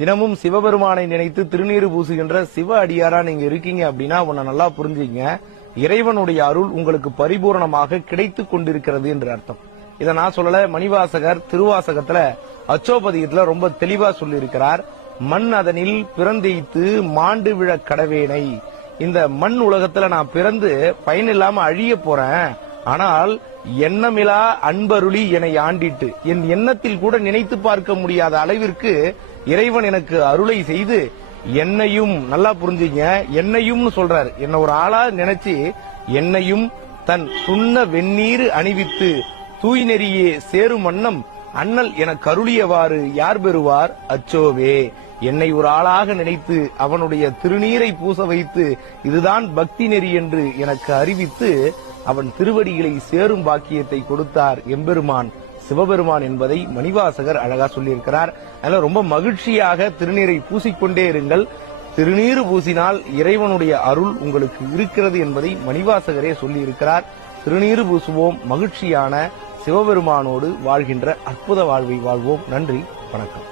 தினமும் சிவபெருமானை நினைத்து திருநீறு பூசுகின்ற சிவ அடியாரா நீங்க இருக்கீங்க அப்படின்னா உன்னை நல்லா புரிஞ்சுங்க. இறைவனுடைய அருள் உங்களுக்கு பரிபூர்ணமாக கிடைத்துக் கொண்டிருக்கிறது என்று அர்த்தம். இதை நான் சொல்லல, மணிவாசகர் திருவாசகத்துல அச்சோபதியத்துல ரொம்ப தெளிவா சொல்லி இருக்கிறார். மண் அதனில் பிறந்தெய்த்து மாண்டு விழ கடவேனை. இந்த மண் உலகத்துல நான் பிறந்து பயனில்லாம அழிய போறேன், ஆனால் எண்ணமிலா அன்பருளி என்னை ஆண்டிட்டு என் எண்ணத்தில் கூட நினைத்து பார்க்க முடியாத அளவிற்கு இறைவன் எனக்கு அருளை செய்து என்னையும், நல்லா புரிஞ்சுங்க, என்னையும் சொல்றாரு, என்ன ஒரு ஆளா நினைச்சு என்னையும் தன் சுண்ண வெந்நீர் அணிவித்து தூய் நெறியே சேரும் வண்ணம் அண்ணல் எனக்கு அருளியவாறு யார் பெறுவார் அச்சோவே. என்னை ஒரு ஆளாக நினைத்து அவனுடைய திருநீரை பூச வைத்து இதுதான் பக்தி நெறி என்று எனக்கு அறிவித்து அவன் திருவடிகளை சேரும் பாக்கியத்தை கொடுத்தார் எம்பெருமான் சிவபெருமான் என்பதை மணிவாசகர் அழகா சொல்லியிருக்கிறார். அதனால ரொம்ப மகிழ்ச்சியாக திருநீரை பூசிக்கொண்டே இருங்கள். திருநீர் பூசினால் இறைவனுடைய அருள் உங்களுக்கு இருக்கிறது என்பதை மணிவாசகரே சொல்லியிருக்கிறார். திருநீர் பூசுவோம், மகிழ்ச்சியான சிவபெருமானோடு வாழ்கின்ற அற்புத வாழ்வை வாழ்வோம். நன்றி, வணக்கம்.